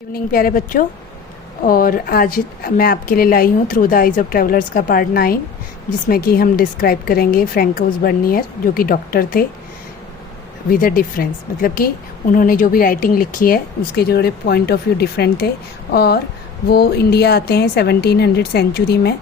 Evening प्यारे बच्चों। और आज मैं आपके लिए लाई हूँ through the eyes of travellers का पार्ट 9, जिसमें कि हम डिस्क्राइब करेंगे फ्रैंकोस बर्नियर, जो कि डॉक्टर थे विद अ डिफरेंस। मतलब कि उन्होंने जो भी राइटिंग लिखी है उसके जो पॉइंट ऑफ व्यू डिफरेंट थे, और वो इंडिया आते हैं 1700 सेंचुरी में।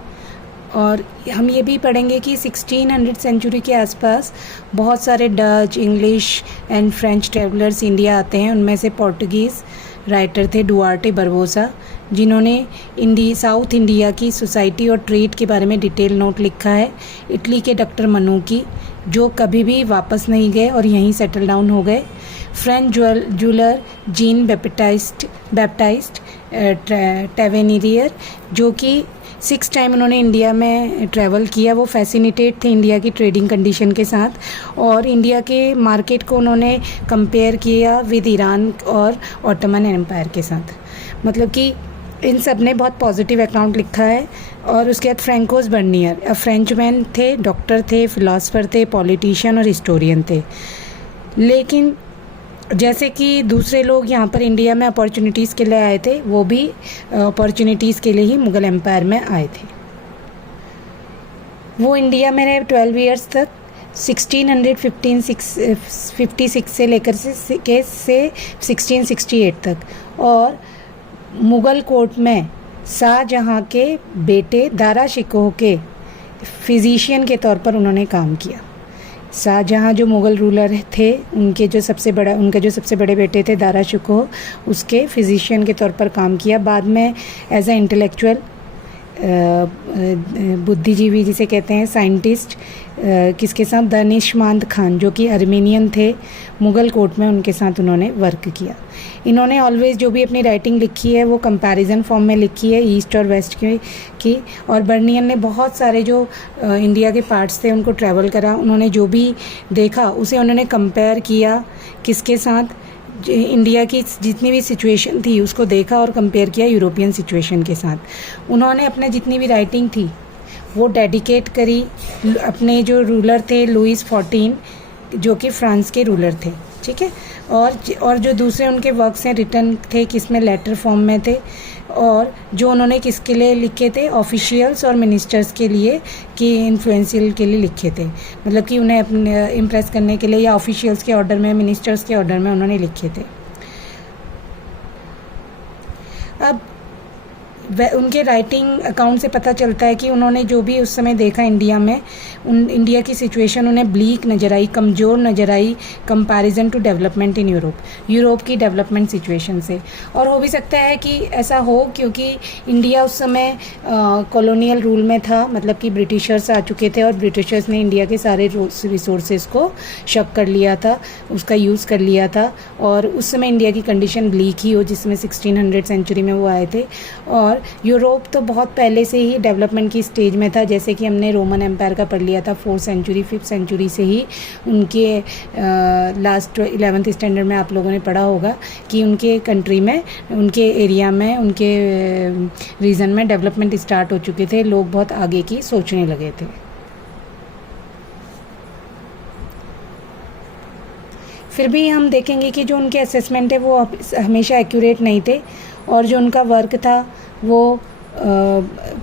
और हम ये भी पढ़ेंगे कि 1600 सेंचुरी के आसपास बहुत सारे Dutch, English and French travellers India आते हैं। उनमें से पोर्टुगीज़ राइटर थे डुआर्टे बरबोसा, जिन्होंने साउथ इंडिया की सोसाइटी और ट्रेड के बारे में डिटेल नोट लिखा है। इटली के डॉक्टर मनुकी, जो कभी भी वापस नहीं गए और यहीं सेटल डाउन हो गए। फ्रेंच ज्वेलर जीन बैप्टाइस्ट टेवेनिरियर, जो कि 6 टाइम उन्होंने इंडिया में ट्रैवल किया। वो फैसिनेटेड थे इंडिया की ट्रेडिंग कंडीशन के साथ, और इंडिया के मार्केट को उन्होंने कंपेयर किया विद ईरान और ऑटोमन एम्पायर के साथ। मतलब कि इन सब ने बहुत पॉजिटिव अकाउंट लिखा है। और उसके बाद फ्रैंकोस बर्नियर फ्रेंचमैन थे, डॉक्टर थे, फिलासफर थे, पॉलिटिशियन और हिस्टोरियन थे। लेकिन जैसे कि दूसरे लोग यहाँ पर इंडिया में अपॉर्चुनिटीज़ के लिए आए थे, वो भी अपॉर्चुनिटीज़ के लिए ही मुग़ल एम्पायर में आए थे। वो इंडिया में रहे 12 ईयर्स तक, 1656 से लेकर से 1668 तक। और मुग़ल कोर्ट में शाहजहाँ के बेटे दारा शिकोह के फिजिशियन के तौर पर उन्होंने काम किया। शाहजहाँ जो मुग़ल रूलर थे, उनके जो सबसे बड़े बेटे थे दारा शिकोह, उसके फिजिशियन के तौर पर काम किया। बाद में एज ए इंटेलेक्चुअल, बुद्धिजीवी जिसे कहते हैं, साइंटिस्ट, किसके साथ, दानिशमंद खान, जो कि अर्मेनियन थे, मुग़ल कोर्ट में उनके साथ उन्होंने वर्क किया। इन्होंने ऑलवेज़ जो भी अपनी राइटिंग लिखी है वो कंपैरिजन फॉर्म में लिखी है, ईस्ट और वेस्ट की। और बर्नियर ने बहुत सारे जो इंडिया के पार्ट्स थे उनको ट्रैवल करा। उन्होंने जो भी देखा उसे उन्होंने कंपेयर किया किसके साथ, इंडिया की जितनी भी सिचुएशन थी उसको देखा और कंपेयर किया यूरोपियन सिचुएशन के साथ। उन्होंने अपने जितनी भी राइटिंग थी वो डेडिकेट करी अपने जो रूलर थे लुईस 14, जो कि फ्रांस के रूलर थे, ठीक है। और जो दूसरे उनके वर्क्स हैं रिटर्न थे, किसमें लेटर फॉर्म में थे, और जो उन्होंने किसके लिए लिखे थे, ऑफिशियल्स और मिनिस्टर्स के लिए, कि इन्फ्लुएंशियल के लिए लिखे थे। मतलब कि उन्हें अपने इम्प्रेस करने के लिए, या ऑफिशियल्स के ऑर्डर में, मिनिस्टर्स के ऑर्डर में उन्होंने लिखे थे। अब उनके राइटिंग अकाउंट से पता चलता है कि उन्होंने जो भी उस समय देखा इंडिया में, इंडिया की सिचुएशन उन्हें ब्लीक नज़र आई, कमज़ोर नज़र आई comparison to development in Europe की डेवलपमेंट सिचुएशन से। और हो भी सकता है कि ऐसा हो क्योंकि इंडिया उस समय कॉलोनियल रूल में था, मतलब कि ब्रिटिशर्स आ चुके थे और ब्रिटिशर्स ने इंडिया के सारे रिसोर्सेज को शक कर लिया था, उसका यूज़ कर लिया था। और उस समय इंडिया की कंडीशन ब्लीक ही हो, जिसमें 1600 सेंचुरी में वो आए थे। और यूरोप तो बहुत पहले से ही डेवलपमेंट की स्टेज में था, जैसे कि हमने रोमन एम्पायर का पढ़ लिया था 4th सेंचुरी 5th सेंचुरी से ही। उनके लास्ट 11th स्टैंडर्ड में आप लोगों ने पढ़ा होगा कि उनके कंट्री में, उनके एरिया में, उनके रीजन में डेवलपमेंट स्टार्ट हो चुके थे, लोग बहुत आगे की सोचने लगे थे। फिर भी हम देखेंगे कि जो उनके असेसमेंट है वो हमेशा एक्यूरेट नहीं थे, और जो उनका वर्क था वो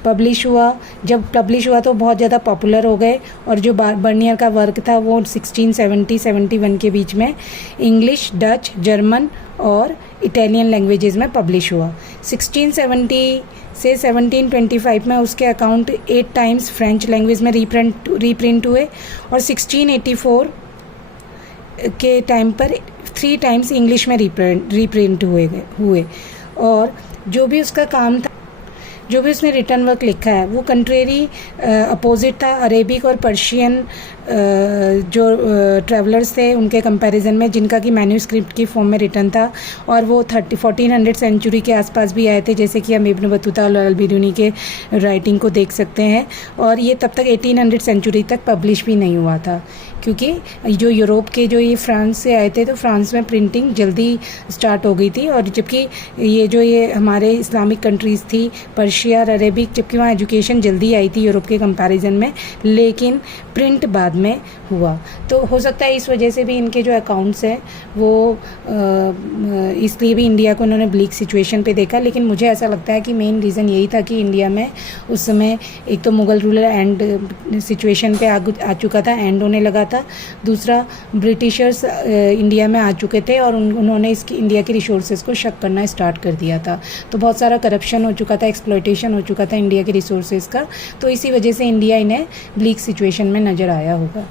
पब्लिश हुआ। जब पब्लिश हुआ तो बहुत ज़्यादा पॉपुलर हो गए। और जो बर्नियर का वर्क था वो 1670-71 के बीच में इंग्लिश, डच, जर्मन और इटालियन लैंग्वेजेस में पब्लिश हुआ। 1670 से 1725 में उसके अकाउंट 8 टाइम्स फ्रेंच लैंग्वेज में रीप्रिंट हुए, और 1684 के टाइम पर 3 टाइम्स इंग्लिश में रीप्रिंट हुए। और जो भी उसका काम था, जो भी उसने रिटर्न वर्क लिखा है, वो कंट्रेरी अपोजिट था अरेबिक और पर्शियन जो ट्रैवलर्स थे उनके कंपैरिजन में, जिनका कि मैन्यूस्क्रिप्ट की फॉर्म में रिटर्न था। और वो 1400 सेंचुरी के आसपास भी आए थे, जैसे कि हम इब्न बतूता और अल बिरूनी के राइटिंग को देख सकते हैं। और ये तब तक 1800 सेंचुरी तक पब्लिश भी नहीं हुआ था, क्योंकि जो यूरोप के जो ये फ्रांस से आए थे तो फ्रांस में प्रिंटिंग जल्दी स्टार्ट हो गई थी, और जबकि ये हमारे इस्लामिक कंट्रीज़ थी, पर्शिया और अरेबिक, जबकि वहाँ एजुकेशन जल्दी आई थी यूरोप के कंपैरिजन में, लेकिन प्रिंट बाद में हुआ। तो हो सकता है इस वजह से भी इनके जो अकाउंट्स हैं वो इसलिए भी इंडिया को उन्होंने ब्लीक सिचुएशन पे देखा। लेकिन मुझे ऐसा लगता है कि मेन रीज़न यही था कि इंडिया में उस समय एक तो मुग़ल रूलर एंड सिचुएशन पे आ चुका था, एंड होने लगा था। दूसरा, ब्रिटिशर्स इंडिया में आ चुके थे और उन्होंने इंडिया के रिसोर्सेज को शक करना स्टार्ट कर दिया था। तो बहुत सारा करप्शन हो चुका था, एक्सप्लॉयटेशन हो चुका था इंडिया के रिसोर्सेज का। तो इसी वजह से इंडिया इन्हें ब्लीक सिचुएशन में नज़र आया होगा।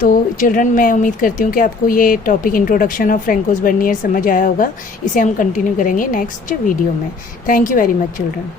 तो चिल्ड्रन, मैं उम्मीद करती हूँ कि आपको ये टॉपिक इंट्रोडक्शन ऑफ फ्रैंकोस बर्नियर समझ आया होगा। इसे हम कंटिन्यू करेंगे नेक्स्ट वीडियो में। Thank you very much children.